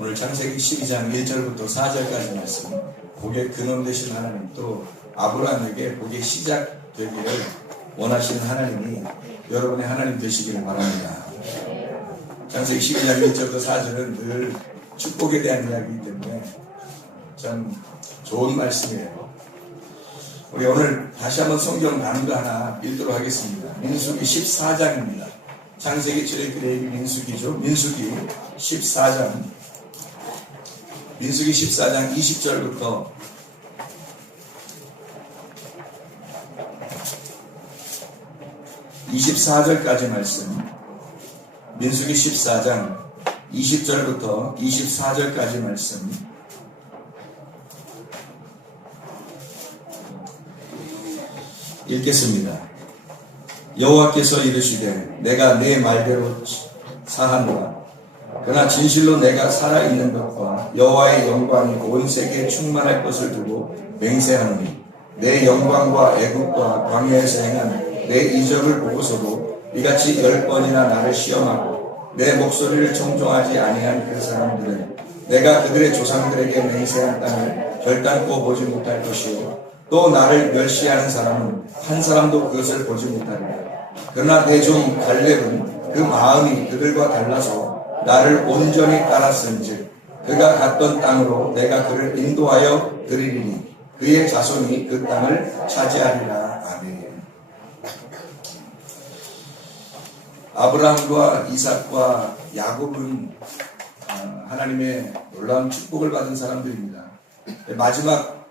오늘 창세기 12장 1절부터 4절까지 말씀, 복의 근원 되신 하나님, 또 아브라함에게 복의 시작 되기를 원하시는 하나님이 여러분의 하나님 되시기를 바랍니다. 창세기 12장 1절부터 4절은 늘 축복에 대한 이야기이기 때문에 참 좋은 말씀이에요. 우리 오늘 다시 한번 성경 난도 하나 읽도록 하겠습니다. 민수기 14장입니다. 창세기 출애굽기 민수기죠. 민수기 14장 20절부터 24절까지 말씀, 민수기 14장 20절부터 24절까지 말씀 읽겠습니다. 여호와께서 이르시되 내가 내 말대로 사하노라. 그러나 진실로 내가 살아있는 것과 여호와의 영광이 온 세계에 충만할 것을 두고 맹세하노니 내 영광과 애국과 광야에서 행한 내 이적을 보고서도 이같이 10번이나 나를 시험하고 내 목소리를 청종하지 아니한 그 사람들은 내가 그들의 조상들에게 맹세한 땅을 결단코 보지 못할 것이요 또 나를 멸시하는 사람은 한 사람도 그것을 보지 못하리라. 그러나 내 종 갈렙은 그 마음이 그들과 달라서 나를 온전히 따랐은즉 그가 갔던 땅으로 내가 그를 인도하여 드리리니 그의 자손이 그 땅을 차지하리라. 아멘. 아브라함과 이삭과 야곱은 하나님의 놀라운 축복을 받은 사람들입니다. 마지막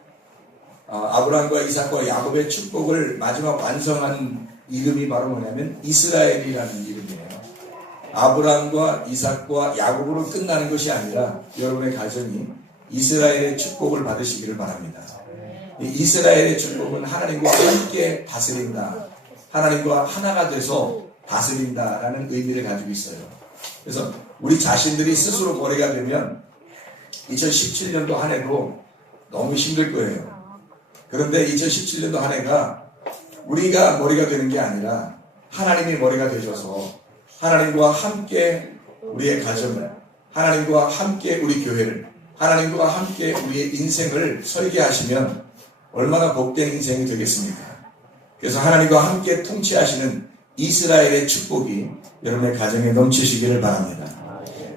아브라함과 이삭과 야곱의 축복을 마지막 완성한 이름이 바로 뭐냐면 이스라엘이라는 이름이에요. 아브라함과 이삭과 야곱으로 끝나는 것이 아니라 여러분의 가정이 이스라엘의 축복을 받으시기를 바랍니다. 이스라엘의 축복은 하나님과 함께 다스린다, 하나님과 하나가 돼서 다스린다라는 의미를 가지고 있어요. 그래서 우리 자신들이 스스로 머리가 되면 2017년도 한 해도 너무 힘들 거예요. 그런데 2017년도 한 해가 우리가 머리가 되는 게 아니라 하나님이 머리가 되셔서 하나님과 함께 우리의 가정을, 하나님과 함께 우리 교회를, 하나님과 함께 우리의 인생을 설계하시면 얼마나 복된 인생이 되겠습니까? 그래서 하나님과 함께 통치하시는 이스라엘의 축복이 여러분의 가정에 넘치시기를 바랍니다.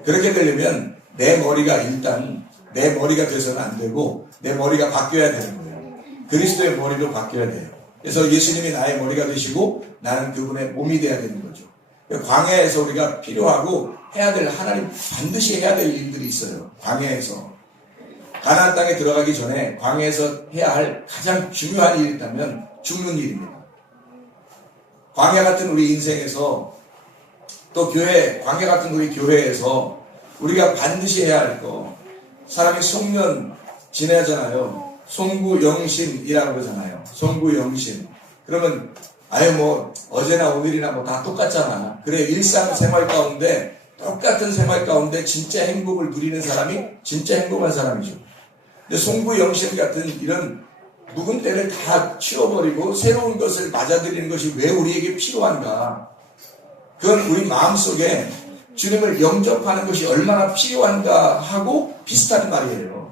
그렇게 되려면 내 머리가 일단 내 머리가 돼서는 안 되고 내 머리가 바뀌어야 되는 거예요. 그리스도의 머리로 바뀌어야 돼요. 그래서 예수님이 나의 머리가 되시고 나는 그분의 몸이 돼야 되는 거죠. 광야에서 우리가 필요하고 해야 될, 하나님 반드시 해야 될 일들이 있어요. 광야에서 가나안 땅에 들어가기 전에 광야에서 해야 할 가장 중요한 일이 있다면 죽는 일입니다. 광야 같은 우리 인생에서 또 교회, 광야 같은 우리 교회에서 우리가 반드시 해야 할 거, 사람이 송년 지내잖아요. 송구영신이라고 그러잖아요. 송구영신. 그러면 어제나 오늘이나 다 똑같잖아. 그래, 일상생활 가운데 똑같은 생활 가운데 진짜 행복을 누리는 사람이 진짜 행복한 사람이죠. 근데 송구영신 같은 이런 묵은 때를 다 치워버리고 새로운 것을 맞아들이는 것이 왜 우리에게 필요한가? 그건 우리 마음속에 주님을 영접하는 것이 얼마나 필요한가 하고 비슷한 말이에요.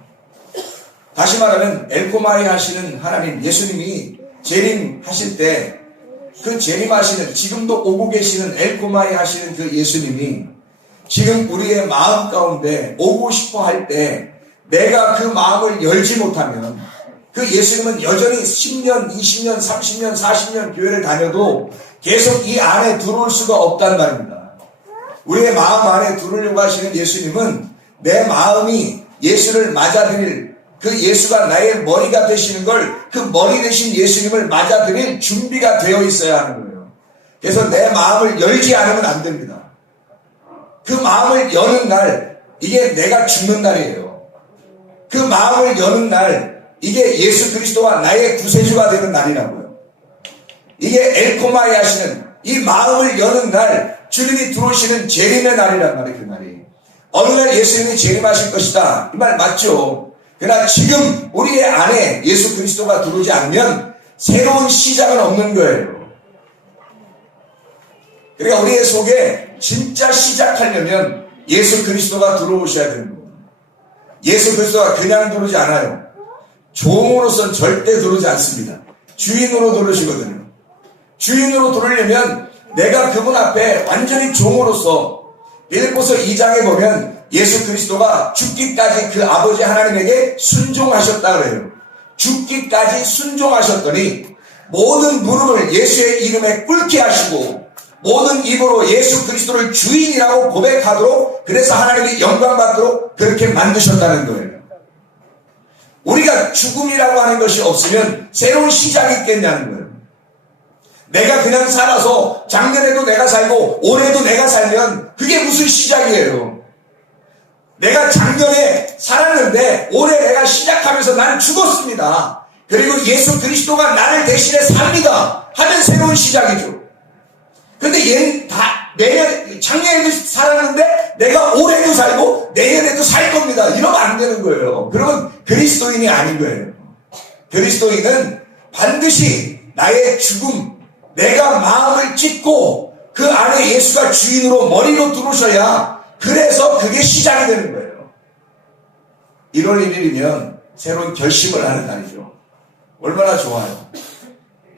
다시 말하면 엘코마이 하시는 하나님, 예수님이 재림하실 때 그 재림하시는, 지금도 오고 계시는 엘코마이 하시는 그 예수님이 지금 우리의 마음 가운데 오고 싶어 할 때 내가 그 마음을 열지 못하면 그 예수님은 여전히 10년, 20년, 30년, 40년 교회를 다녀도 계속 이 안에 들어올 수가 없단 말입니다. 우리의 마음 안에 들어오려고 하시는 예수님은 내 마음이 예수를 맞아들일, 그 예수가 나의 머리가 되시는 걸, 그 머리 되신 예수님을 맞아들일 준비가 되어 있어야 하는 거예요. 그래서 내 마음을 열지 않으면 안 됩니다. 그 마음을 여는 날, 이게 내가 죽는 날이에요. 그 마음을 여는 날, 이게 예수 그리스도와 나의 구세주가 되는 날이라고요. 이게 엘코마이 하시는 이 마음을 여는 날, 주님이 들어오시는 재림의 날이란 말이에요. 그 날이 어느 날 예수님이 재림하실 것이다, 이 말 맞죠? 그러나 지금 우리의 안에 예수 그리스도가 들어오지 않으면 새로운 시작은 없는 거예요. 그러니까 우리의 속에 진짜 시작하려면 예수 그리스도가 들어오셔야 되는 거예요. 예수 그리스도가 그냥 들어오지 않아요. 종으로서는 절대 들어오지 않습니다. 주인으로 들어오시거든요. 주인으로 들어오려면 내가 그분 앞에 완전히 종으로서, 빌립보서 2장에 보면 예수 그리스도가 죽기까지 그 아버지 하나님에게 순종하셨다 그래요. 죽기까지 순종하셨더니 모든 무릎을 예수의 이름에 꿇게 하시고 모든 입으로 예수 그리스도를 주인이라고 고백하도록, 그래서 하나님이 영광 받도록 그렇게 만드셨다는 거예요. 우리가 죽음이라고 하는 것이 없으면 새로운 시작이 있겠냐는 거예요. 내가 그냥 살아서 작년에도 내가 살고 올해도 내가 살면 그게 무슨 시작이에요. 내가 작년에 살았는데 올해 내가 시작하면서 나는 죽었습니다. 그리고 예수 그리스도가 나를 대신해 삽니다 하면 새로운 시작이죠. 근데 작년에도 살았는데 내가 올해도 살고 내년에도 살 겁니다, 이러면 안 되는 거예요. 그러면 그리스도인이 아닌 거예요. 그리스도인은 반드시 나의 죽음, 내가 마음을 찢고 그 안에 예수가 주인으로 머리로 들어오셔야, 그래서 그게 시작이 되는 거예요. 1월 1일이면 새로운 결심을 하는 날이죠. 얼마나 좋아요.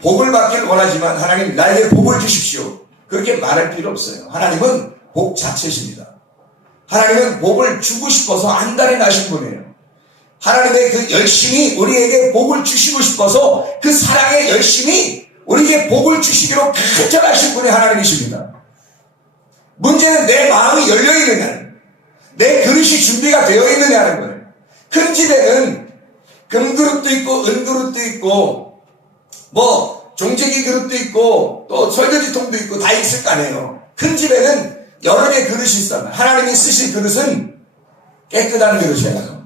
복을 받기를 원하지만 하나님 나에게 복을 주십시오, 그렇게 말할 필요 없어요. 하나님은 복 자체십니다. 하나님은 복을 주고 싶어서 한 달에 나신 분이에요. 하나님의 그 열심이 우리에게 복을 주시고 싶어서 그 사랑의 열심이 우리에게 복을 주시기로 간절하신 분이 하나님이십니다. 문제는 내 마음이 열려있느냐, 내 그릇이 준비가 되어 있느냐는 거예요. 큰 집에는 금그릇도 있고 은그릇도 있고 종재기 그릇도 있고 또 설거지통도 있고 다 있을 거 아니에요. 큰 집에는 여러 개의 그릇이 있어요. 하나님이 쓰신 그릇은 깨끗한 그릇이에요.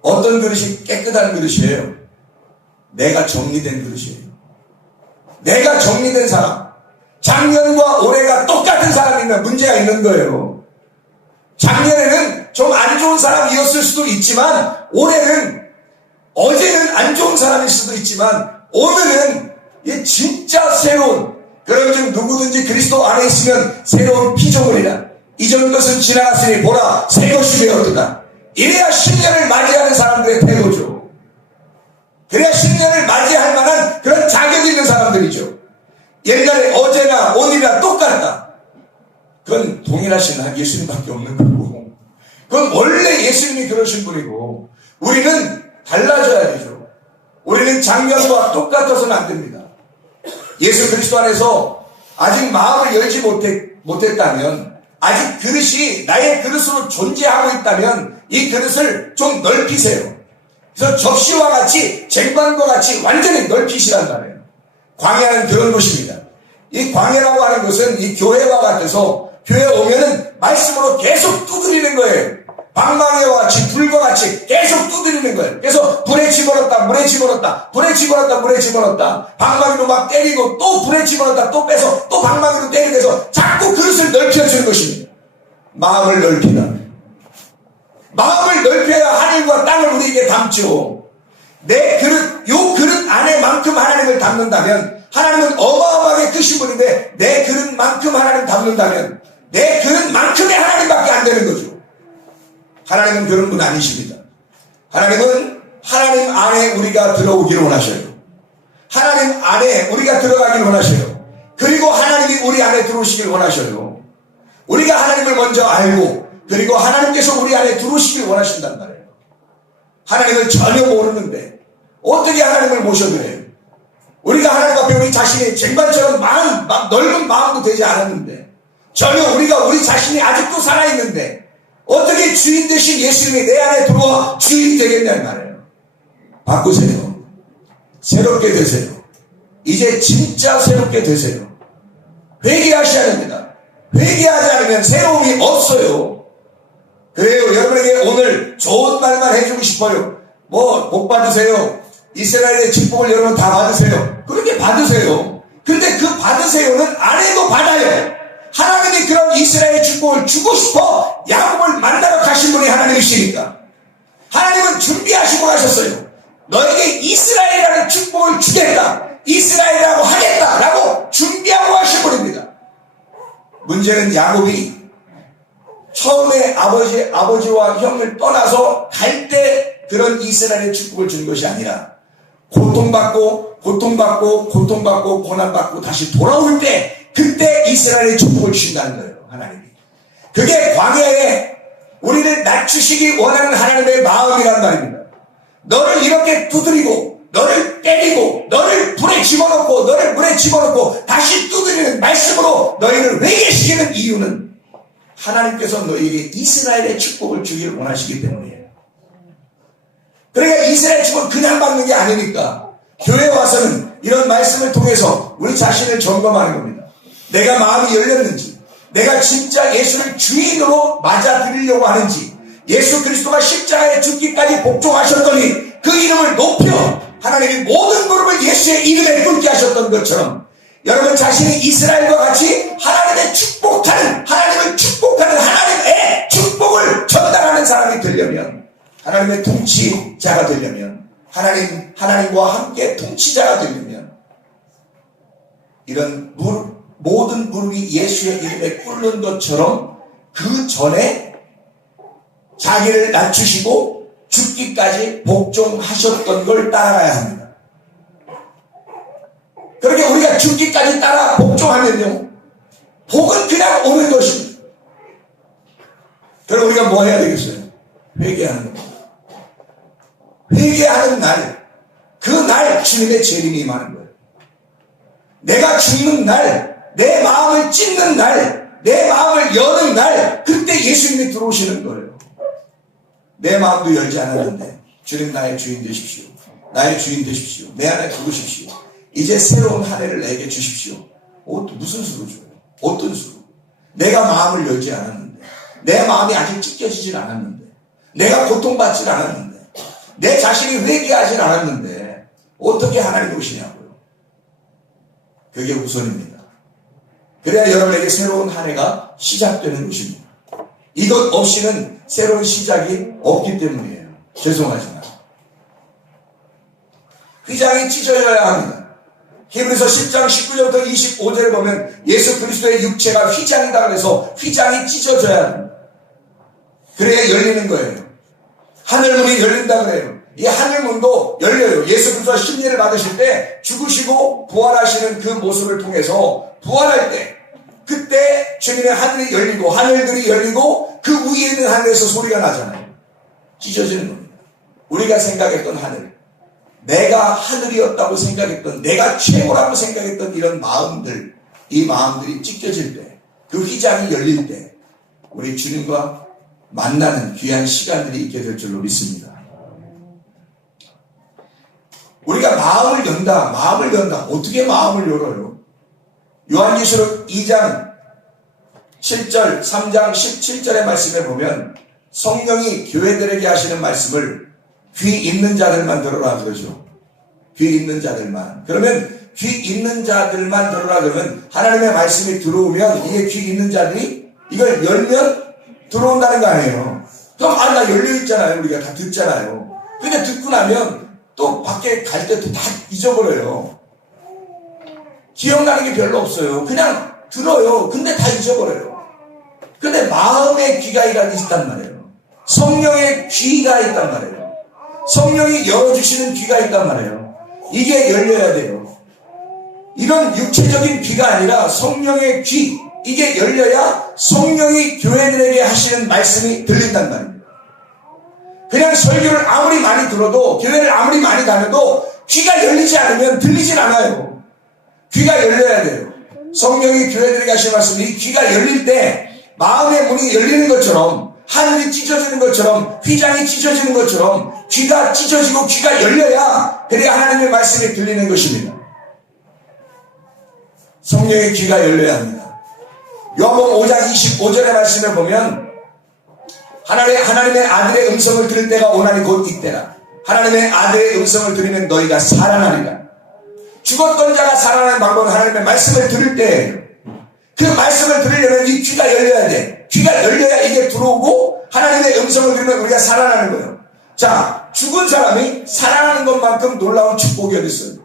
어떤 그릇이 깨끗한 그릇이에요? 내가 정리된 그릇이에요. 내가 정리된 사람. 작년과 올해가 똑같은 사람이면 문제가 있는 거예요. 작년에는 좀 안 좋은 사람이었을 수도 있지만 어제는 안 좋은 사람일 수도 있지만 오늘은 진짜 새로운, 그런즉 누구든지 그리스도 안에 있으면 새로운 피조물이라. 이전 것은 지나갔으니 보라 새 것이 되었도다. 이래야 신년을 맞이하는 사람들의 태도죠. 그래야 신년을 맞이할 만한 그런 자격이 있는 사람들이죠. 옛날에 어제나 오늘이나 똑같다, 그건 동일하신 한 예수님밖에 없는 거고, 그건 원래 예수님이 그러신 분이고, 우리는 달라져야 되죠. 우리는 작년과 똑같아서는 안 됩니다. 예수 그리스도 안에서 아직 마음을 열지 못했다면, 아직 그릇이 나의 그릇으로 존재하고 있다면 이 그릇을 좀 넓히세요. 그래서 접시와 같이, 쟁반과 같이 완전히 넓히시란 말이에요. 광야는 그런 곳입니다. 이 광야라고 하는 것은 이 교회와 같아서 교회 오면은 말씀으로 계속 두드리는 거예요. 방망이와 같이 불과 같이 계속 두드리는 거예요. 그래서 불에 집어넣었다, 물에 집어넣었다, 불에 집어넣었다, 물에 집어넣었다, 방망이로 막 때리고 또 불에 집어넣었다, 또 빼서 또 방망이로 때리고 해서 자꾸 그릇을 넓혀주는 것입니다. 마음을 넓히다. 마음을 넓혀야 하늘과 땅을 우리에게 담죠. 내 그릇, 요 그릇 안에만큼 하나님을 담는다면, 하나님은 어마어마하게 크신 분인데 내 그릇만큼 하나님 담는다면 내 그릇만큼의 하나님밖에 안 되는 거죠. 하나님은 그런 분 아니십니다. 하나님은 하나님 안에 우리가 들어오기를 원하셔요. 하나님 안에 우리가 들어가기를 원하셔요. 그리고 하나님이 우리 안에 들어오시길 원하셔요. 우리가 하나님을 먼저 알고 그리고 하나님께서 우리 안에 들어오시길 원하신단 말이에요. 하나님을 전혀 모르는데 어떻게 하나님을 모셔도 해요? 우리가 하나님 앞에 우리 자신이 쟁반처럼 넓은 마음도 되지 않았는데, 전혀 우리 자신이 아직도 살아있는데 어떻게 주인 되신 예수님이 내 안에 들어와 주인이 되겠냐는 말이에요. 바꾸세요. 새롭게 되세요. 이제 진짜 새롭게 되세요. 회개하셔야 됩니다. 회개하지 않으면 새로움이 없어요. 그래요. 여러분에게 오늘 좋은 말만 해주고 싶어요. 복 받으세요. 이스라엘의 축복을 여러분 다 받으세요. 그렇게 받으세요. 근데 그 받으세요는 안 해도 받아요. 하나님이 그런 이스라엘의 축복을 주고 싶어 야곱을 만나러 가신 분이 하나님이시니까. 하나님은 준비하시고 가셨어요. 너에게 이스라엘이라는 축복을 주겠다, 이스라엘이라고 하겠다라고 준비하고 하신 분입니다. 문제는 야곱이 처음에 아버지와 형을 떠나서 갈 때 그런 이스라엘의 축복을 준 것이 아니라 고통받고 고난받고 다시 돌아올 때 그때 이스라엘의 축복을 주신다는 거예요. 하나님이. 그게 광야에 우리를 낮추시기 원하는 하나님의 마음이란 말입니다. 너를 이렇게 두드리고 너를 때리고 너를 불에 집어넣고 너를 물에 집어넣고 다시 두드리는 말씀으로 너희를 회개시키는 이유는 하나님께서 너희에게 이스라엘의 축복을 주기를 원하시기 때문이에요. 그러니까 이스라엘 축복을 그냥 받는 게 아니니까 교회에 와서는 이런 말씀을 통해서 우리 자신을 점검하는 겁니다. 내가 마음이 열렸는지, 내가 진짜 예수를 주인으로 맞아들이려고 하는지, 예수 그리스도가 십자가에 죽기까지 복종하셨더니 그 이름을 높여 하나님이 모든 무릎을 예수의 이름에 꿇게 하셨던 것처럼 여러분 자신이 이스라엘과 같이 하나님을 축복하는 하나님의 축복을 전달하는 사람이 되려면, 하나님의 통치자가 되려면, 하나님과 함께 통치자가 되려면 이런 모든 무릎이 예수의 이름에 꿇는 것처럼 그 전에 자기를 낮추시고 죽기까지 복종하셨던 걸 따라가야 합니다. 그렇게 우리가 죽기까지 따라 복종하면요, 복은 그냥 오는 것입니다. 그럼 우리가 뭐 해야 되겠어요? 회개하는 겁니다. 회개하는 날, 그 날 주님의 재림이 임하는 거예요. 내가 죽는 날, 내 마음을 찢는 날, 내 마음을 여는 날, 그때 예수님이 들어오시는 거예요. 내 마음도 열지 않았는데 주님 나의 주인 되십시오. 나의 주인 되십시오. 내 안에 들어오십시오. 이제 새로운 한 해를 내게 주십시오. 무슨 수로 줘요? 어떤 수로? 내가 마음을 열지 않았는데, 내 마음이 아직 찢겨지질 않았는데, 내가 고통받질 않았는데, 내 자신이 회개하질 않았는데 어떻게 하나님이 오시냐고요. 그게 우선입니다. 그래야 여러분에게 새로운 한 해가 시작되는 것입니다. 이것 없이는 새로운 시작이 없기 때문이에요. 죄송하지만 휘장이 찢어져야 합니다. 히브리서 10장 19절부터 25절에 보면 예수 그리스도의 육체가 휘장이다 그래서 휘장이 찢어져야 합니다. 그래야 열리는 거예요. 하늘문이 열린다 그래요. 이 하늘문도 열려요. 예수 그리스도가 심리를 받으실 때 죽으시고 부활하시는 그 모습을 통해서 부활할 때 그때 주님의 하늘이 열리고 하늘들이 열리고 그 위에 있는 하늘에서 소리가 나잖아요. 찢어지는 겁니다. 우리가 생각했던 하늘, 내가 하늘이었다고 생각했던, 내가 최고라고 생각했던 이런 마음들, 이 마음들이 찢겨질 때, 그 휘장이 열릴 때 우리 주님과 만나는 귀한 시간들이 있게 될 줄로 믿습니다. 우리가 마음을 연다. 어떻게 마음을 열어요? 요한계시록 2장 7절, 3장 17절의 말씀에 보면 성령이 교회들에게 하시는 말씀을 귀 있는 자들만 들어라 그러죠. 귀 있는 자들만. 그러면 귀 있는 자들만 들어라 그러면 하나님의 말씀이 들어오면 이게 귀 있는 자들이 이걸 열면 들어온다는 거 아니에요. 그럼 다 열려있잖아요. 우리가 다 듣잖아요. 근데 듣고 나면 또 밖에 갈 때 또 다 잊어버려요. 기억나는 게 별로 없어요. 그냥 들어요. 근데 다 잊어버려요. 근데 마음의 귀가 있단 말이에요. 성령의 귀가 있단 말이에요. 성령이 열어주시는 귀가 있단 말이에요. 이게 열려야 돼요. 이런 육체적인 귀가 아니라 성령의 귀, 이게 열려야 성령이 교회들에게 하시는 말씀이 들린단 말입니다. 그냥 설교를 아무리 많이 들어도, 교회를 아무리 많이 다녀도 귀가 열리지 않으면 들리질 않아요. 귀가 열려야 돼요. 성령이 교회들에게 하시는 말씀이 이 귀가 열릴 때 마음의 문이 열리는 것처럼, 하늘이 찢어지는 것처럼, 휘장이 찢어지는 것처럼 귀가 찢어지고 귀가 열려야 그래야 하나님의 말씀이 들리는 것입니다. 성령의 귀가 열려야 합니다. 요한복음 5장 25절의 말씀을 보면 하나님의 아들의 음성을 들을 때가 오나니 곧 이때라. 하나님의 아들의 음성을 들으면 너희가 살아나리라. 죽었던 자가 살아나는 방법은 하나님의 말씀을 들을 때예요. 그 말씀을 들으려면 이 귀가 열려야 돼. 귀가 열려야 이게 들어오고 하나님의 음성을 들으면 우리가 살아나는 거예요. 자, 죽은 사람이 살아나는 것만큼 놀라운 축복이 어디 있어요?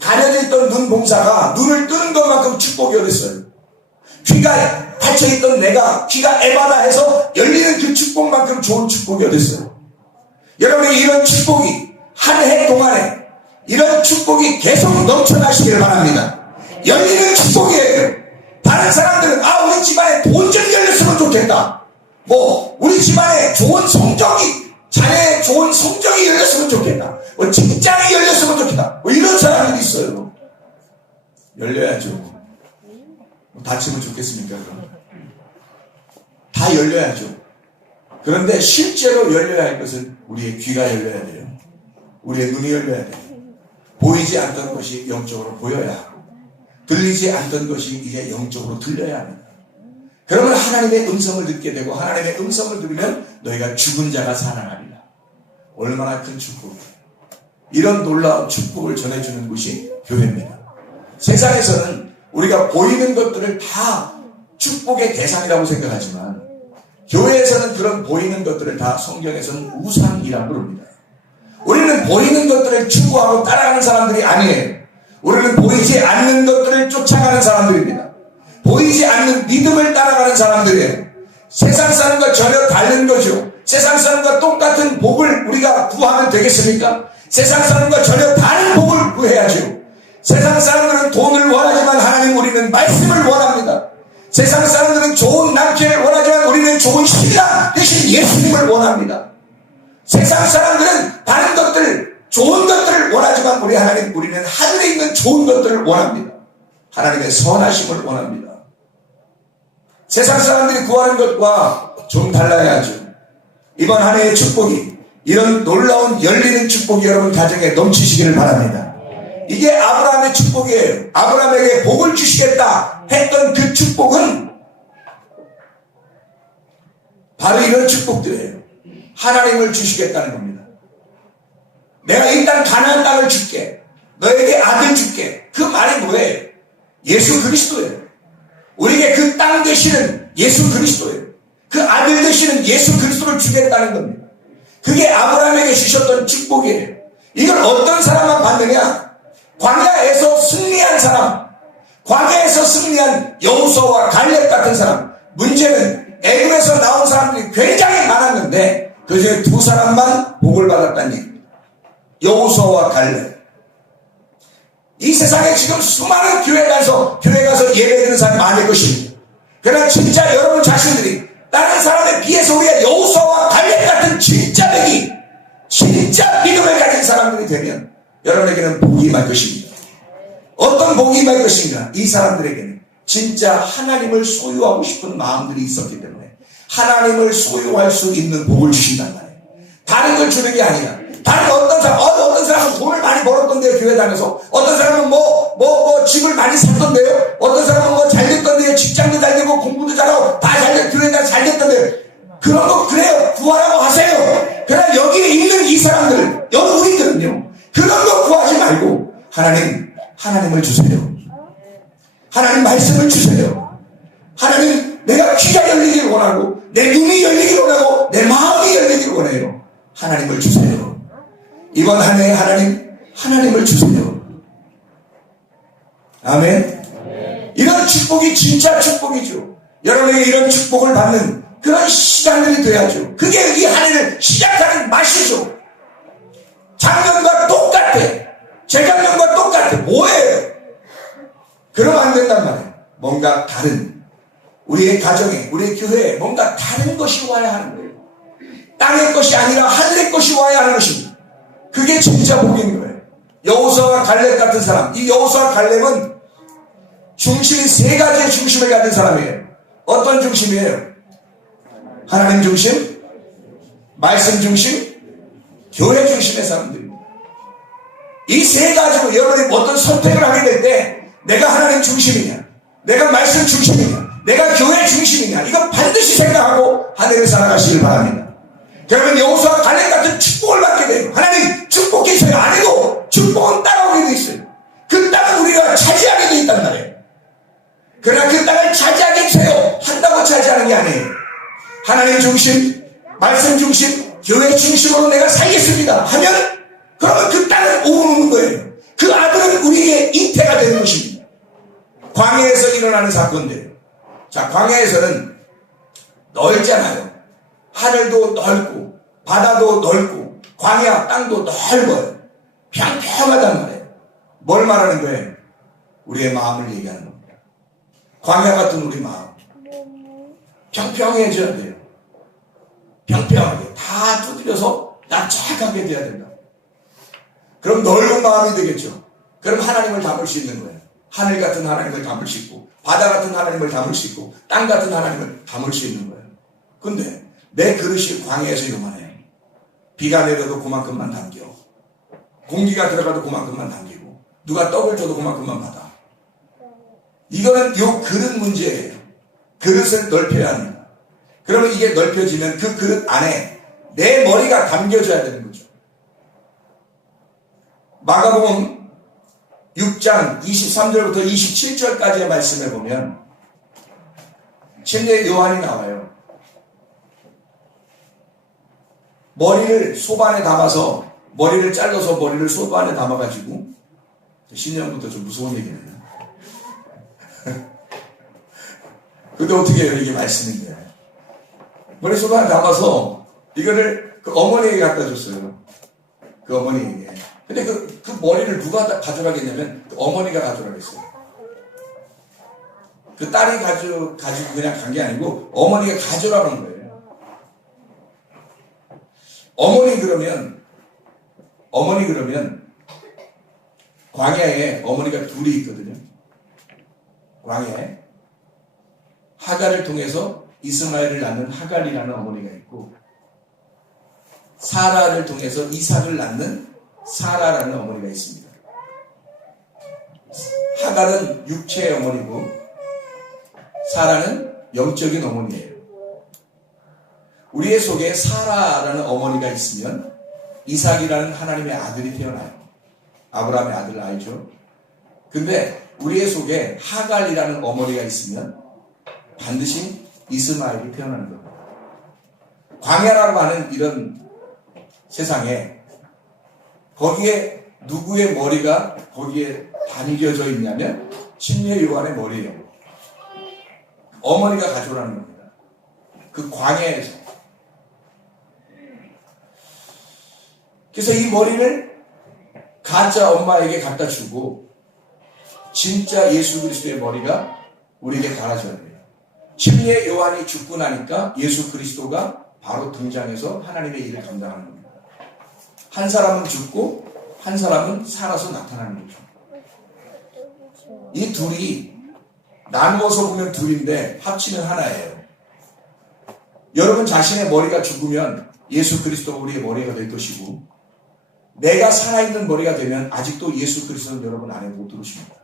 가려져 있던 눈 봉사가 눈을 뜨는 것만큼 축복이 어디 있어요? 귀가 닫혀있던 내가 귀가 에바다 해서 열리는 그 축복만큼 좋은 축복이 어딨어요? 여러분이 이런 축복이 한 해 동안에 이런 축복이 계속 넘쳐나시길 바랍니다. 열리는 축복이에요. 다른 사람들은 우리 집안에 돈 좀 열렸으면 좋겠다. 우리 집안에 좋은 성적이 자녀의 좋은 성적이 열렸으면 좋겠다. 직장이 열렸으면 좋겠다. 이런 사람들이 있어요. 열려야죠. 다치면 좋겠습니까? 그럼? 다 열려야죠. 그런데 실제로 열려야 할 것은 우리의 귀가 열려야 돼요. 우리의 눈이 열려야 돼요. 보이지 않던 것이 영적으로 보여야 하고 들리지 않던 것이 이제 영적으로 들려야 합니다. 그러면 하나님의 음성을 듣게 되고 하나님의 음성을 들으면 너희가 죽은 자가 살아나리라. 얼마나 큰 축복이에요. 이런 놀라운 축복을 전해주는 곳이 교회입니다. 세상에서는 우리가 보이는 것들을 다 축복의 대상이라고 생각하지만 교회에서는 그런 보이는 것들을 다 성경에서는 우상이라고 부릅니다. 우리는 보이는 것들을 추구하고 따라가는 사람들이 아니에요. 우리는 보이지 않는 것들을 쫓아가는 사람들입니다. 보이지 않는 믿음을 따라가는 사람들이에요. 세상 사람과 전혀 다른 거죠. 세상 사람과 똑같은 복을 우리가 구하면 되겠습니까? 세상 사람과 전혀 다른 복을 구해야죠. 세상 사람들은 돈을 원하지만 하나님 우리는 말씀을 원합니다. 세상 사람들은 좋은 남편을 원하지만 우리는 좋은 신랑 대신 예수님을 원합니다. 세상 사람들은 다른 것들, 좋은 것들을 원하지만 우리는 하늘에 있는 좋은 것들을 원합니다. 하나님의 선하심을 원합니다. 세상 사람들이 구하는 것과 좀 달라야죠. 이번 한 해의 축복이 이런 놀라운 열리는 축복이 여러분 가정에 넘치시기를 바랍니다. 이게 아브라함의 축복이에요. 아브라함에게 복을 주시겠다 했던 그 축복은 바로 이런 축복들이에요. 하나님을 주시겠다는 겁니다. 내가 일단 가나안 땅을 줄게. 너에게 아들 줄게. 그 말이 뭐예요? 예수 그리스도예요. 우리에게 그 땅 되시는 예수 그리스도예요. 그 아들 되시는 예수 그리스도를 주겠다는 겁니다. 그게 아브라함에게 주셨던 축복이에요. 이걸 어떤 사람만 받느냐? 광야에서 승리한 사람, 광야에서 승리한 여호수아와 갈렙 같은 사람. 문제는 애굽에서 나온 사람들이 굉장히 많았는데 그 중에 두 사람만 복을 받았다는 얘기입니다. 여호수아와 갈렙. 이 세상에 지금 수많은 교회 가서 예배드리는 사람이 많을 것입니다. 그러나 진짜 여러분 자신들이 다른 사람에 비해서 우리가 여호수아와 갈렙 같은 진짜 백이, 진짜 믿음을 가진 사람들이 되면 여러분에게는 복이 임할 것입니다. 어떤 복이 임할 것인가? 이 사람들에게는 진짜 하나님을 소유하고 싶은 마음들이 있었기 때문에 하나님을 소유할 수 있는 복을 주신단 말이에요. 다른 걸 주는 게 아니라 다른 어떤 사람은 돈을 많이 벌었던데요, 교회 다녀서. 어떤 사람은 집을 많이 샀던데요. 어떤 사람은 잘 됐던데요. 직장도 잘 되고 공부도 잘하고 다 잘 되고 교회가 잘 됐던데요. 그런 거 그래요. 구하라고 하세요. 그러나 여기에 있는 이 사람들, 우리들은요, 그런 거 구하지 말고 하나님을 주세요. 하나님 말씀을 주세요. 하나님, 내가 귀가 열리길 원하고 내 눈이 열리길 원하고 내 마음이 열리길 원해요. 하나님을 주세요. 이번 한 해에 하나님을 주세요. 아멘. 이런 축복이 진짜 축복이죠. 여러분에게 이런 축복을 받는 그런 시간들이 돼야죠. 그게 이 한 해를 시작하는 맛이죠. 작년과 똑같아. 재작년과 똑같아. 뭐예요? 그러면 안 된단 말이에요. 뭔가 다른, 우리의 가정에, 우리의 교회에 뭔가 다른 것이 와야 하는 거예요. 땅의 것이 아니라 하늘의 것이 와야 하는 것입니다. 그게 진짜 복인 거예요. 여호수아와 갈렙 같은 사람. 이 여호수아와 갈렙은 중심이 세 가지의 중심을 가진 사람이에요. 어떤 중심이에요? 하나님 중심, 말씀 중심, 교회 중심의 사람들입니다. 이 세 가지로 여러분이 어떤 선택을 하게 될 때 내가 하나님 중심이냐, 내가 말씀 중심이냐, 내가 교회 중심이냐, 이거 반드시 생각하고 한 해를 살아가시길 바랍니다. 그러면 여호수아 갈렙 같은 축복을 받게 돼요. 하나님 축복해 있어요. 안 해도 축복은 따라오게 돼 있어요. 그 땅은 우리가 차지하게 돼 있단 말이에요. 그러나 그 땅을 차지하게 해주세요. 한다고 차지하는 게 아니에요. 하나님 중심, 말씀 중심, 교회 중심으로 내가 살겠습니다 하면 그러면 그 땅을 오르는 거예요. 그 아들은 우리에게 잉태가 되는 것입니다. 광야에서 일어나는 사건들, 자, 광야에서는 넓잖아요. 하늘도 넓고 바다도 넓고 광야 땅도 넓어요. 평평하단 말이에요. 뭘 말하는 거예요? 우리의 마음을 얘기하는 겁니다. 광야 같은 우리 마음. 평평해져야 돼요. 평평하게 다 두드려서 납작하게 돼야 된다. 그럼 넓은 마음이 되겠죠. 그럼 하나님을 담을 수 있는 거예요. 하늘 같은 하나님을 담을 수 있고 바다 같은 하나님을 담을 수 있고 땅 같은 하나님을 담을 수 있는 거예요. 근데 내 그릇이 광야에서 요만해. 비가 내려도 그만큼만 담겨. 공기가 들어가도 그만큼만 담기고 누가 떡을 줘도 그만큼만 받아. 이거는 요 그릇 문제예요. 그릇을 넓혀야 합니다. 그러면 이게 넓혀지면 그 그릇 안에 내 머리가 담겨져야 되는 거죠. 마가복음 6장 23절부터 27절까지의 말씀을 보면 침례 요한이 나와요. 머리를 소반에 담아서 머리를 잘라서 머리를 소반에 담아가지고 신년부터 좀 무서운 얘기네요. 근데 어떻게 해요? 이게 말씀인데 머리 소반에 담아서 이거를 그 어머니에게 갖다 줬어요. 그 어머니에게. 근데 그 머리를 누가 가져가겠냐면 그 어머니가 가져가겠어요. 그 딸이 가지고 그냥 간 게 아니고 어머니가 가져가는 거예요. 어머니 그러면 광야에 어머니가 둘이 있거든요. 광야에 하갈을 통해서 이스마엘을 낳는 하갈이라는 어머니가 있고 사라를 통해서 이삭을 낳는 사라라는 어머니가 있습니다. 하갈은 육체의 어머니고 사라는 영적인 어머니예요. 우리의 속에 사라라는 어머니가 있으면 이삭이라는 하나님의 아들이 태어나요. 아브라함의 아들 알죠? 근데 우리의 속에 하갈이라는 어머니가 있으면 반드시 이스마엘이 태어나는 겁니다. 광야라고 하는 이런 세상에 거기에 누구의 머리가 거기에 담겨져 있냐면 침례 요한의 머리예요. 어머니가 가져오라는 겁니다. 그 광야에서. 그래서 이 머리를 가짜 엄마에게 갖다 주고 진짜 예수 그리스도의 머리가 우리에게 달아줘야 돼요. 침례 요한이 죽고 나니까 예수 그리스도가 바로 등장해서 하나님의 일을 감당하는 겁니다. 한 사람은 죽고 한 사람은 살아서 나타나는 거죠. 이 둘이 나누어서 보면 둘인데 합치면 하나예요. 여러분 자신의 머리가 죽으면 예수 그리스도가 우리의 머리가 될 것이고 내가 살아있는 머리가 되면 아직도 예수 그리스도는 여러분 안에 못 들어오십니다.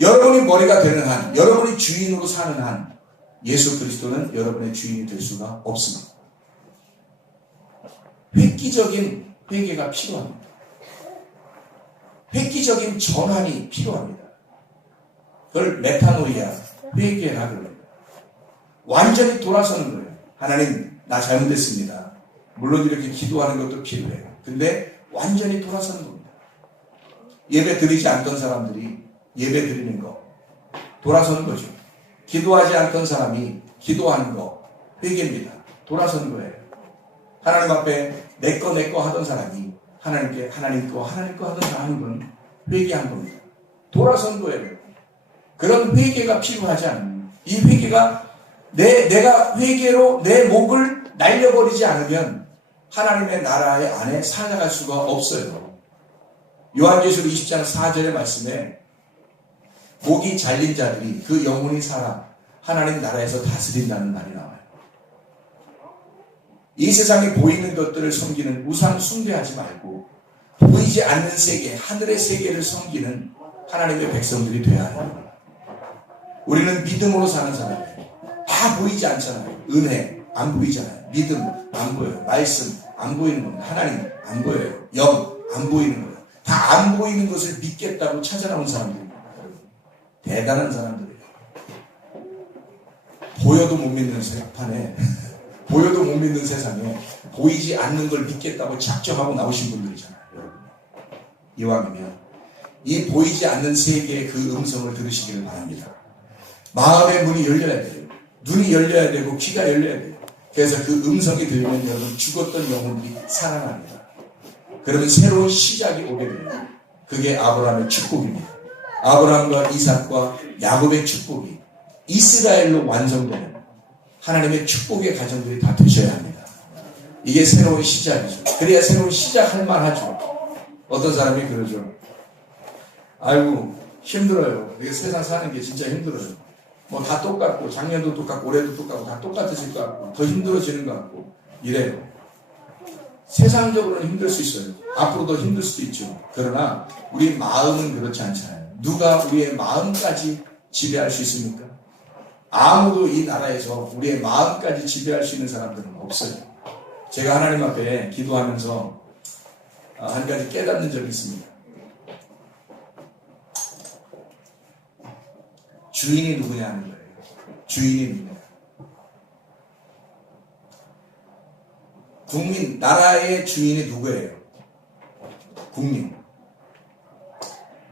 여러분이 머리가 되는 한, 여러분이 주인으로 사는 한 예수 그리스도는 여러분의 주인이 될 수가 없습니다. 획기적인 회개가 필요합니다. 획기적인 전환이 필요합니다. 그걸 메타노이아, 회개라고 합니다. 완전히 돌아서는 거예요. 하나님, 나 잘못했습니다. 물론 이렇게 기도하는 것도 필요해요. 근데 완전히 돌아서는 겁니다. 예배 드리지 않던 사람들이 예배 드리는 거, 돌아서는 거죠. 기도하지 않던 사람이 기도하는 거, 회개입니다. 돌아서는 거예요. 하나님 앞에 내 거 하던 사람이 하나님께 하나님 거 하던 건 회개한 겁니다. 돌아선 거예요. 그런 회개가 필요하지 않습니다. 이 회개가 내가 회개로 내 목을 날려버리지 않으면 하나님의 나라의 안에 살아갈 수가 없어요. 요한계시록 20장 4절의 말씀에 목이 잘린 자들이 그 영혼이 살아 하나님 나라에서 다스린다는 말이 나와요. 이 세상에 보이는 것들을 섬기는 우상 숭배하지 말고 보이지 않는 세계, 하늘의 세계를 섬기는 하나님의 백성들이 되어야 합니다. 우리는 믿음으로 사는 사람이에요. 다 보이지 않잖아요. 은혜 안 보이잖아요. 믿음 안 보여요. 말씀 안 보이는 겁니다. 하나님 안 보여요. 영 안 보이는 거예요. 다 안 보이는 것을 믿겠다고 찾아나온 사람들입니다. 대단한 사람들이에요. 보여도 못 믿는 세판에 보여도 못 믿는 세상에 보이지 않는 걸 믿겠다고 작정하고 나오신 분들이잖아요. 여러분. 이왕이면 이 보이지 않는 세계의 그 음성을 들으시기를 바랍니다. 마음의 문이 열려야 돼요. 눈이 열려야 되고 귀가 열려야 돼요. 그래서 그 음성이 들리면 여러분 죽었던 영혼들이 살아납니다. 그러면 새로운 시작이 오게 돼요. 그게 아브라함의 축복입니다. 아브라함과 이삭과 야곱의 축복이 이스라엘로 완성되는 하나님의 축복의 가정들이 다 되셔야 합니다. 이게 새로운 시작이죠. 그래야 새로운 시작할 만하죠. 어떤 사람이 그러죠. 아이고 힘들어요. 이게 세상 사는 게 진짜 힘들어요. 뭐 다 똑같고 작년도 똑같고 올해도 똑같고 다 똑같으실 것 같고 더 힘들어지는 것 같고 이래요. 세상적으로는 힘들 수 있어요. 앞으로도 힘들 수도 있죠. 그러나 우리 마음은 그렇지 않잖아요. 누가 우리의 마음까지 지배할 수 있습니까? 아무도 이 나라에서 우리의 마음까지 지배할 수 있는 사람들은 없어요. 제가 하나님 앞에 기도하면서 한 가지 깨닫는 적이 있습니다. 주인이 누구냐 하는 거예요. 주인이 누구냐. 국민, 나라의 주인이 누구예요? 국민.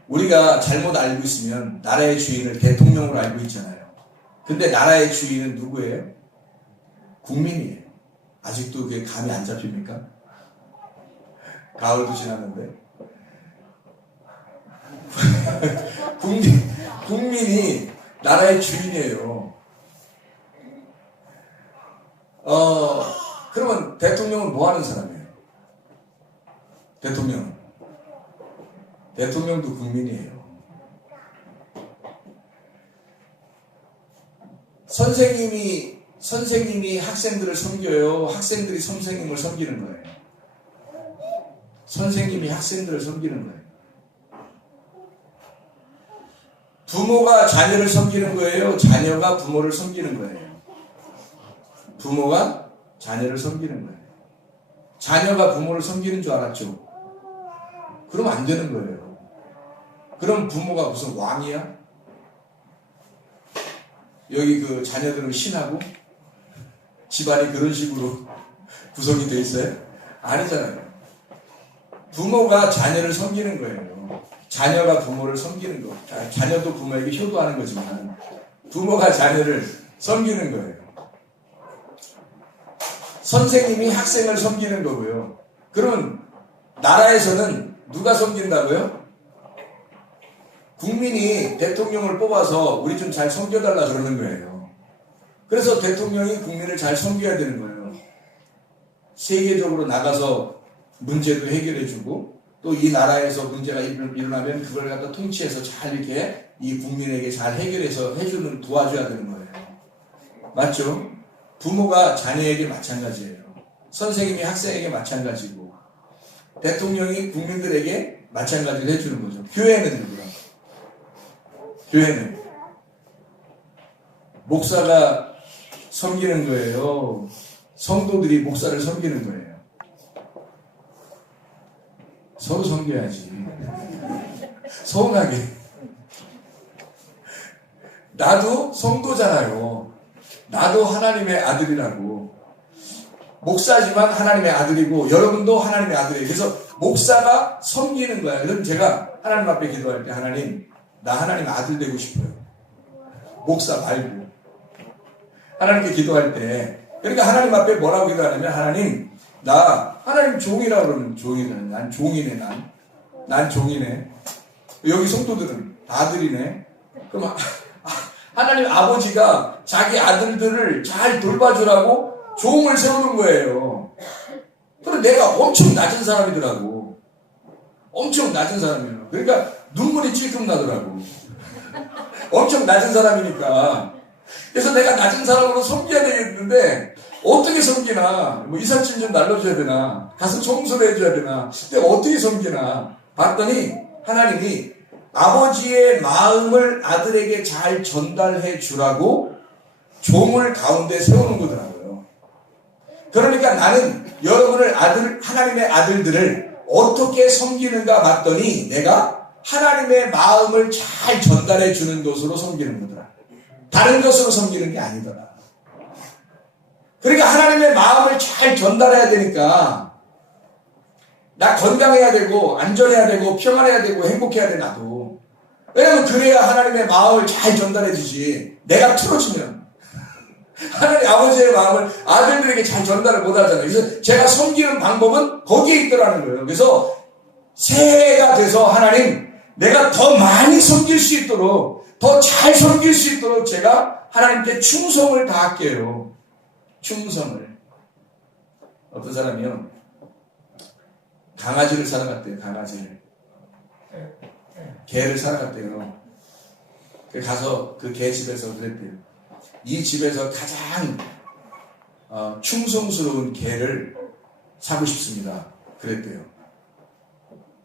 우리가 잘못 알고 있으면 나라의 주인을 대통령으로 알고 있잖아요. 근데 나라의 주인은 누구예요? 국민이에요. 아직도 그게 감이 안 잡힙니까? 가을도 지났는데. 국민이 나라의 주인이에요. 그러면 대통령은 뭐 하는 사람이에요? 대통령도 국민이에요. 선생님이 학생들을 섬겨요? 학생들이 선생님을 섬기는 거예요? 선생님이 학생들을 섬기는 거예요. 부모가 자녀를 섬기는 거예요? 자녀가 부모를 섬기는 거예요? 부모가 자녀를 섬기는 거예요. 자녀가 부모를 섬기는 줄 알았죠? 그러면 안 되는 거예요. 그럼 부모가 무슨 왕이야? 여기 그 자녀들은 신하고 집안이 그런 식으로 구성이 돼 있어요? 아니잖아요. 부모가 자녀를 섬기는 거예요. 자녀가 부모를 섬기는 거. 자녀도 부모에게 효도하는 거지만 부모가 자녀를 섬기는 거예요. 선생님이 학생을 섬기는 거고요. 그러면 나라에서는 누가 섬긴다고요? 국민이 대통령을 뽑아서 우리 좀 잘 섬겨달라 그러는 거예요. 그래서 대통령이 국민을 잘 섬겨야 되는 거예요. 세계적으로 나가서 문제도 해결해주고 또 이 나라에서 문제가 일어나면 그걸 갖다 통치해서 잘 이렇게 이 국민에게 잘 해결해서 해주는 도와줘야 되는 거예요. 맞죠? 부모가 자녀에게 마찬가지예요. 선생님이 학생에게 마찬가지고 대통령이 국민들에게 마찬가지로 해주는 거죠. 교회는 누구야? 교회는 목사가 섬기는 거예요. 성도들이 목사를 섬기는 거예요. 서로 섬겨야지. 서운하게. 나도 성도잖아요. 나도 하나님의 아들이라고. 목사지만 하나님의 아들이고 여러분도 하나님의 아들이에요. 그래서 목사가 섬기는 거예요. 그럼 제가 하나님 앞에 기도할 때 하나님, 나 하나님 아들 되고 싶어요. 목사 말고. 하나님께 기도할 때 그러니까 하나님 앞에 뭐라고 기도하냐면 하나님, 나 하나님 종이라고 그러면 종이네. 난 종이네. 난 종이네. 여기 성도들은 아들이네. 그럼 하나님 아버지가 자기 아들들을 잘 돌봐주라고 종을 세우는 거예요. 그런데 내가 엄청 낮은 사람이더라고. 엄청 낮은 사람이에요. 그러니까 눈물이 찔끔 나더라고. 엄청 낮은 사람이니까. 그래서 내가 낮은 사람으로 섬겨야 되겠는데 어떻게 섬기나? 뭐 이삿짐 좀 날려줘야 되나? 가서 청소를 해줘야 되나? 내가 어떻게 섬기나? 봤더니 하나님이 아버지의 마음을 아들에게 잘 전달해 주라고 종을 가운데 세우는 거더라고요. 그러니까 나는 여러분을 하나님의 아들들을 어떻게 섬기는가 봤더니 내가 하나님의 마음을 잘 전달해 주는 것으로 섬기는 거더라. 다른 것으로 섬기는 게 아니더라. 그러니까 하나님의 마음을 잘 전달해야 되니까 나 건강해야 되고 안전해야 되고 평안해야 되고 행복해야 돼 나도. 왜냐면 그래야 하나님의 마음을 잘 전달해 주지. 내가 틀어지면 하나님 아버지의 마음을 아들들에게 잘 전달을 못 하잖아요. 그래서 제가 섬기는 방법은 거기에 있더라는 거예요. 그래서 새해가 돼서 하나님, 내가 더 많이 섬길 수 있도록, 더 잘 섬길 수 있도록 제가 하나님께 충성을 다할게요. 충성을. 어떤 사람이요, 강아지를 사랑했대요. 강아지를. 개를 사랑했대요. 가서 그 개 집에서 그랬대요. 이 집에서 가장 충성스러운 개를 사고 싶습니다. 그랬대요.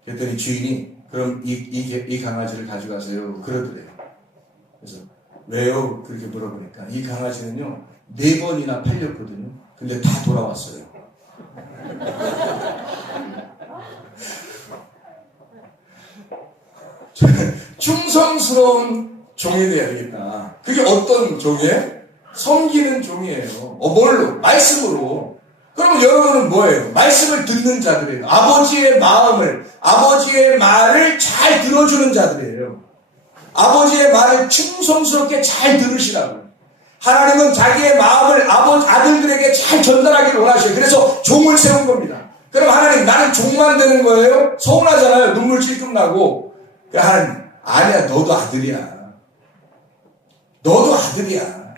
그랬더니 주인이 그럼 이 강아지를 가져가세요. 그러더래요. 그래서 왜요? 그렇게 물어보니까 이 강아지는요 4번이나 팔렸거든요. 근데 다 돌아왔어요. 충성스러운 종이 되어야 되겠다. 그게 어떤 종이에요? 섬기는 종이에요. 뭘로? 말씀으로. 그러면 여러분은 뭐예요? 말씀을 듣는 자들이에요. 아버지의 마음을, 아버지의 말을 잘 들어주는 자들이에요. 아버지의 말을 충성스럽게 잘 들으시라고. 하나님은 자기의 마음을 아들들에게 잘 전달하기를 원하셔요. 그래서 종을 세운 겁니다. 그럼 하나님, 나는 종만 되는 거예요? 서운하잖아요. 눈물 찔끔 나고. 하나님, 아니야, 너도 아들이야. 너도 아들이야.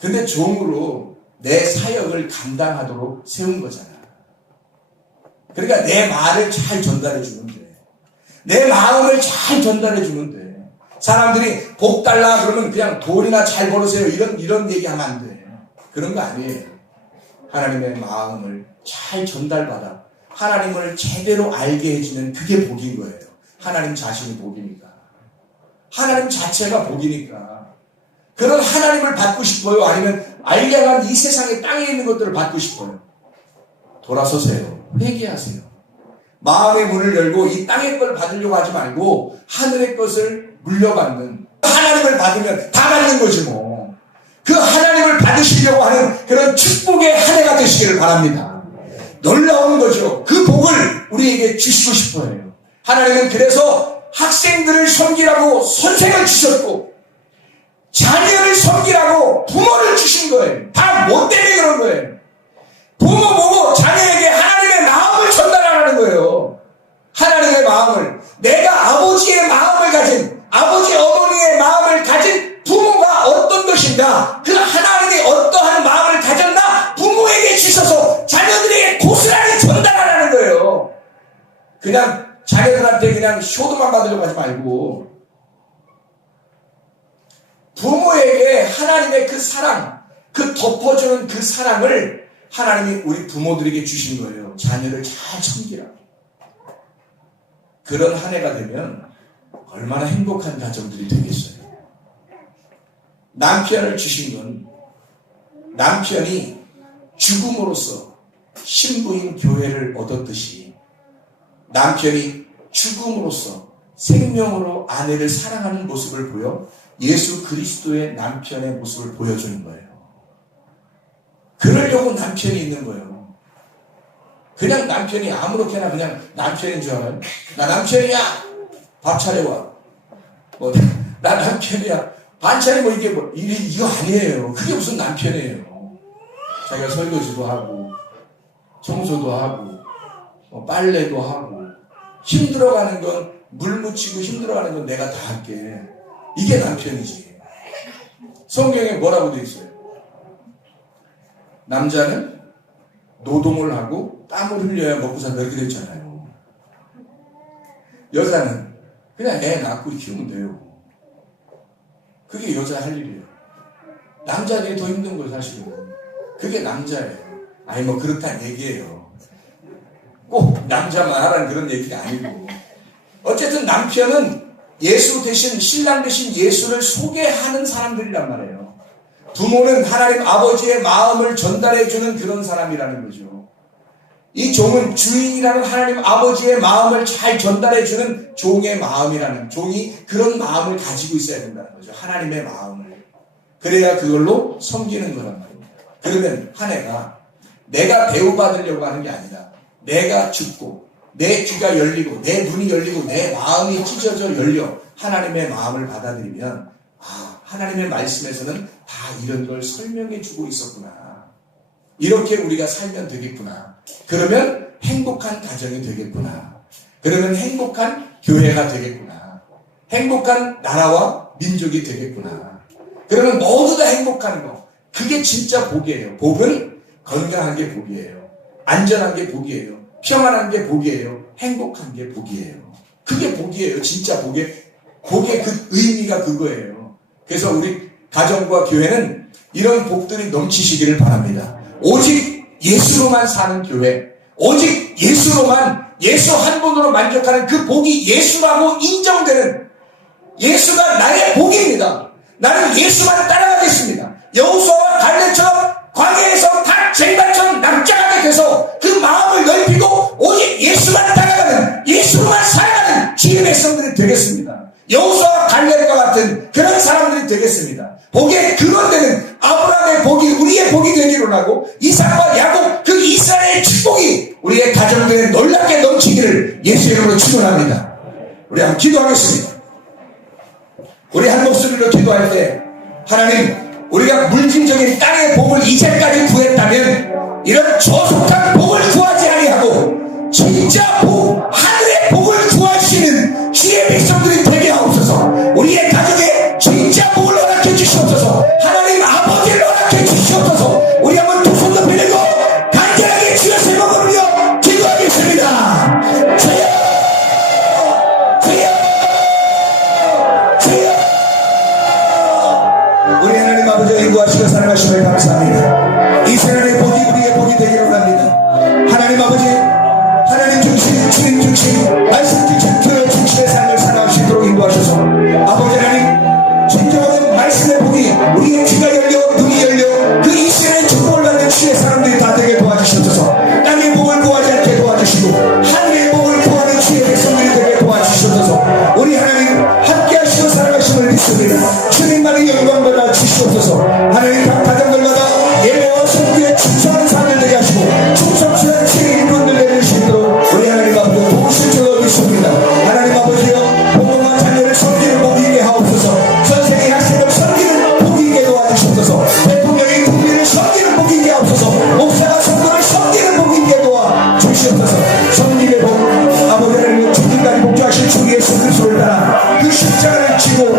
근데 종으로 내 사역을 감당하도록 세운 거잖아. 그러니까 내 말을 잘 전달해 주면 돼. 내 마음을 잘 전달해 주면 돼. 사람들이 복 달라 그러면 그냥 돈이나 잘 벌으세요. 이런 얘기하면 안 돼. 그런 거 아니에요. 하나님의 마음을 잘 전달받아 하나님을 제대로 알게 해주는 그게 복인 거예요. 하나님 자신이 복이니까. 하나님 자체가 복이니까. 그런 하나님을 받고 싶어요? 아니면 알량한 이 세상의 땅에 있는 것들을 받고 싶어요? 돌아서세요. 회개하세요. 마음의 문을 열고 이 땅의 걸 받으려고 하지 말고 하늘의 것을 물려받는, 하나님을 받으면 다 받는 거지 뭐. 그 하나님을 받으시려고 하는 그런 축복의 한 해가 되시기를 바랍니다. 놀라운 거죠. 그 복을 우리에게 주시고 싶어요. 하나님은 그래서 학생들을 섬기라고 선생을 주셨고 자녀를 섬기라고 부모를 주신 거예요. 다 뭐 때문에 그런 거예요? 부모 보고 자녀에게 하나님의 마음을 전달하라는 거예요. 하나님의 마음을. 내가 아버지의 마음을 가진, 아버지 어머니의 마음을 가진 부모가 어떤 것인가, 그 하나님이 어떠한 마음을 가졌나 부모에게 주셔서 자녀들에게 고스란히 전달하라는 거예요. 그냥 자녀들한테 그냥 효도만 받으려고 하지 말고 부모에게 하나님의 그 사랑, 그 덮어주는 그 사랑을 하나님이 우리 부모들에게 주신 거예요. 자녀를 잘 섬기라고. 그런 한 해가 되면 얼마나 행복한 가정들이 되겠어요. 남편을 주신 건 남편이 죽음으로써 신부인 교회를 얻었듯이 남편이 죽음으로써 생명으로 아내를 사랑하는 모습을 보여 예수 그리스도의 남편의 모습을 보여주는 거예요. 그러려고 남편이 있는 거예요. 그냥 남편이 아무렇게나 그냥 남편인 줄 알아요? 나 남편이야! 밥 차려와. 나 남편이야. 반찬이 이게 이거 아니에요. 그게 무슨 남편이에요. 자기가 설거지도 하고, 청소도 하고, 빨래도 하고, 힘들어가는 건, 물 묻히고 힘들어가는 건 내가 다 할게. 이게 남편이지. 성경에 뭐라고 되어 있어요? 남자는 노동을 하고 땀을 흘려야 먹고 산다 이렇게 되어 있잖아요. 여자는 그냥 애 낳고 키우면 돼요. 그게 여자 할 일이에요. 남자들이 더 힘든 거예요, 사실은. 그게 남자예요. 아니 그렇다는 얘기예요. 꼭 남자만 하라는 그런 얘기가 아니고. 어쨌든 남편은 예수 대신, 신랑 대신 예수를 소개하는 사람들이란 말이에요. 부모는 하나님 아버지의 마음을 전달해주는 그런 사람이라는 거죠. 이 종은 주인이라는 하나님 아버지의 마음을 잘 전달해주는 종의 마음이라는, 종이 그런 마음을 가지고 있어야 된다는 거죠. 하나님의 마음을. 그래야 그걸로 섬기는 거란 말입니다. 그러면 한 해가 내가 대우받으려고 하는 게 아니라 내가 죽고 내 귀가 열리고 내 눈이 열리고 내 마음이 찢어져 열려 하나님의 마음을 받아들이면 하나님의 말씀에서는 다 이런 걸 설명해 주고 있었구나. 이렇게 우리가 살면 되겠구나. 그러면 행복한 가정이 되겠구나. 그러면 행복한 교회가 되겠구나. 행복한 나라와 민족이 되겠구나. 그러면 모두 다 행복한 거. 그게 진짜 복이에요. 복은 건강한 게 복이에요. 안전한 게 복이에요. 평안한 게 복이에요. 행복한 게 복이에요. 그게 복이에요. 진짜 복의 그 의미가 그거예요. 그래서 우리 가정과 교회는 이런 복들이 넘치시기를 바랍니다. 오직 예수로만 사는 교회, 오직 예수로만, 예수 한 분으로 만족하는 그 복이 예수라고 인정되는, 예수가 나의 복입니다. 나는 예수만 따라가겠습니다. 여호수아와 갈렙처럼 광야에서 다 쟁반처럼 납작하게 돼서 그 마음을 넓히고 오직 예수만 따라가는, 예수로만 살아가는 주의 백성들이 되겠습니다. 여호수아와 갈렙과 같은 그런 사람들이 되겠습니다. 복의 근원되는 아브라함의 복이 우리의 복이 되기를 하고, 이삭과 야곱 그 이스라엘의 축복이 우리의 가정들에 놀랍게 넘치기를 예수 이름으로 축원합니다. 우리 한번 기도하겠습니다. 우리 한 목소리로 기도할 때, 하나님, 우리가 물질적인 땅의 복을 이제까지 구했다면 이런 저속한 복을 구하지 아니하고 진짜 복, 하늘의 복을 구하시는 주의 백성들이 되게 하옵소서. 우리의 가정에 진짜 복을 허락해 주시옵소서. 하나님 아버지를 허락해 주시옵소서. 우리 한번 두 손 높이 들고 간절하게 주여 세번 부르며 기도하겠습니다. 주여, 주여, 주여. 우리 하나님 아버지가 인도하시고 사랑하심을 감사합니다. 이 세상의 복이 우리의 복이 되기를 원합니다. 하나님 아버지, 하나님 중심, 주님 중심, 말씀 중심, 교회 중심의 삶을 살아가시도록 인도하셔서, 아버지 하나님, 진정한 말씀의 복이 우리의 귀가 열려 눈이 열려 그 이스라엘 축복을 받는 주의 사람들이 다 되게 도와주셔서, 땅의 복을 구하지 않게 도와주시고 하늘의 복을 구하는 주의 백성들이 되게 도와주셔서, 우리 하나님 함께 하시고 살아가심을 믿습니다. 주님만의 영광받아 주시옵소서. 하나님 각 가정들마다 예배와 성기에 충성한 삶을 되게 하시고 충성스러운 주의 인권을 내주시도록 우리 하나님 아버지 도우실 줄 믿습니다. 하나님 아버지여, 부모와 자녀를 섬기는 복이 있게 하옵소서. 선생의 학생을 섬기는 복이 있게 도와주시옵소서. 대통령이 국민을 섬기는 복이 있게 하옵소서. 목사가 성도를 섬기는 복이 있게 도와주시옵소서. 성립의 복, 아버지 하나님 죽기까지 복주하신 주 예수 그리스도를 따라 그 십자가를 지고